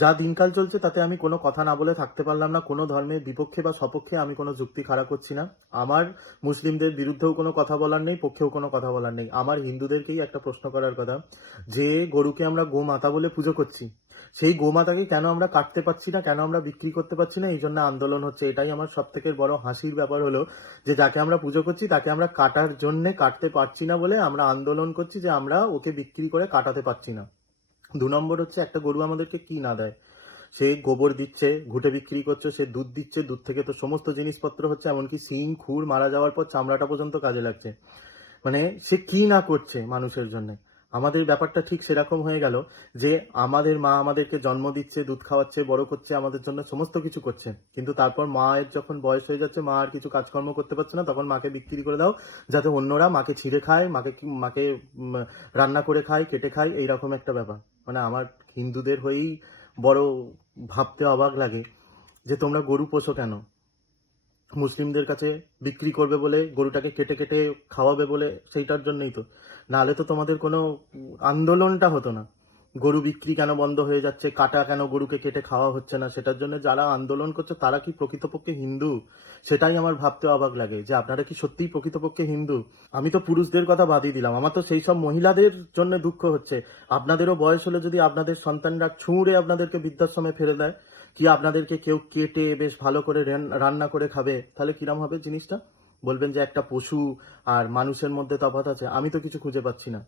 যা দিনকাল চলছে তাতে আমি কোনো কথা না বলে থাকতে পারলাম না। কোনো ধর্মের বিপক্ষে বা সপক্ষে আমি কোনো যুক্তি খাড়া করছি না। আমার মুসলিমদের বিরুদ্ধেও কোনো কথা বলার নেই, পক্ষেও কোনো কথা বলার নেই। আমার হিন্দুদেরকেই একটা প্রশ্ন করার কথা, যে গরুকে আমরা গোমাতা বলে পুজো করছি, সেই গোমাতাকে কেন আমরা কাটতে পারছি না, কেন আমরা বিক্রি করতে পারছি না, এই জন্য আন্দোলন হচ্ছে। এটাই আমার সব থেকে বড় হাসির ব্যাপার হলো যে যাকে আমরা পুজো করছি তাকে আমরা কাটার জন্যে কাটতে পারছি না বলে আমরা আন্দোলন করছি যে আমরা ওকে বিক্রি করে কাটাতে পারছি না। 2 নম্বর হচ্ছে, একটা গরু আমাদেরকে কি না দেয়? সে গোবর দিচ্ছে, ঘুটে বিক্রি করছে, সে দুধ দিচ্ছে, দুধ থেকে তো সমস্ত জিনিসপত্র হচ্ছে, এমনকি শিং খুর মারা যাওয়ার পর চামড়াটা পর্যন্ত কাজে লাগছে। মানে সে কি না করছে মানুষের জন্য। আমাদের ব্যাপারটা ঠিক সেরকম হয়ে গেল যে আমাদের মা আমাদেরকে জন্ম দিচ্ছে, দুধ খাওয়াচ্ছে, বড় করছে, আমাদের জন্য সমস্ত কিছু করছে, কিন্তু তারপর মায়ের যখন বয়স হয়ে যাচ্ছে, মা আর কিছু কাজকর্ম করতে পারছে না, তখন মাকে বিক্রি করে দাও যাতে অন্যরা মাকে ছিঁড়ে খায়, মাকে রান্না করে খায়, কেটে খায়, এইরকম একটা ব্যাপার। মানে আমার হিন্দুদের হয়েই বড় ভাবতে অবাক লাগে যে তোমরা গরু পোষো কেন? মুসলিমদের কাছে বিক্রি করবে বলে, গরুটাকে কেটে কেটে খাওয়াবে বলে, সেইটার জন্যই তো। নাহলে তো তোমাদের কোনো আন্দোলনটা হতো না। গরু বিক্রি কেন বন্ধ হয়ে যাচ্ছে, কাটা কেন গরুকে কেটে খাওয়া হচ্ছে না, সেটার জন্য যারা আন্দোলন করছে তারা কি প্রকৃতপক্ষে হিন্দু? সেটাই আমার ভাবতে অবাক লাগে যে আপনারা কি সত্যিই প্রকৃতপক্ষে হিন্দু? আমি তো পুরুষদের কথা বাদই দিলাম, আমার তো সেই সব মহিলাদের জন্য দুঃখ হচ্ছে। আপনাদেরও বয়স হলে যদি আপনাদের সন্তানরা ছুঁড়ে আপনাদেরকে বৃদ্ধাশ্রমে ফেলে দেয়, কি আপনাদেরকে কেউ কেটে বেশ ভালো করে রান্না করে খাবে, তাহলে কিরম হবে জিনিসটা? বলবেন যে একটা পশু আর মানুষের মধ্যে তফাৎ আছে? আমি তো কিছু খুঁজে পাচ্ছি না।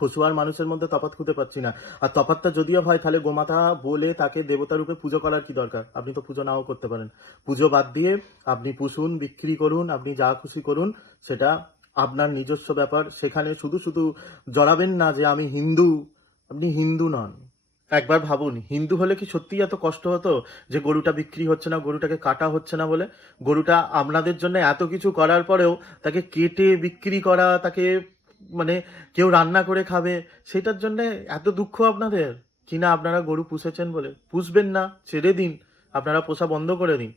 পশু আর মানুষের মধ্যে তফাৎ খুঁজে পাচ্ছি না। আর তফাৎটা যদিও হয়, তাহলে গোমাতা বলে তাকে দেবতা রূপে পুজো করার কি দরকার? আপনি তো পুজো নাও করতে পারেন। পুজো বাদ দিয়ে আপনি পুষুন, বিক্রি করুন, আপনি যা খুশি করুন, সেটা আপনার নিজস্ব ব্যাপার। সেখানে শুধু শুধু জড়াবেন না যে আমি হিন্দু। আপনি হিন্দু নন। একবার ভাবুন, হিন্দু হলে কি সত্যিই এত কষ্ট হতো যে গরুটা বিক্রি হচ্ছে না, গরুটাকে কাটা হচ্ছে না বলে? গরুটা আপনাদের জন্য এত কিছু করার পরেও তাকে কেটে বিক্রি করা, তাকে মানে কেউ রান্না করে খাবে, সেটার জন্য এত দুঃখ আপনাদের? কিনা আপনারা গরু পুষেছেন বলে? পুষবেন না, ছেড়ে দিন, আপনারা পোষা বন্ধ করে দিন।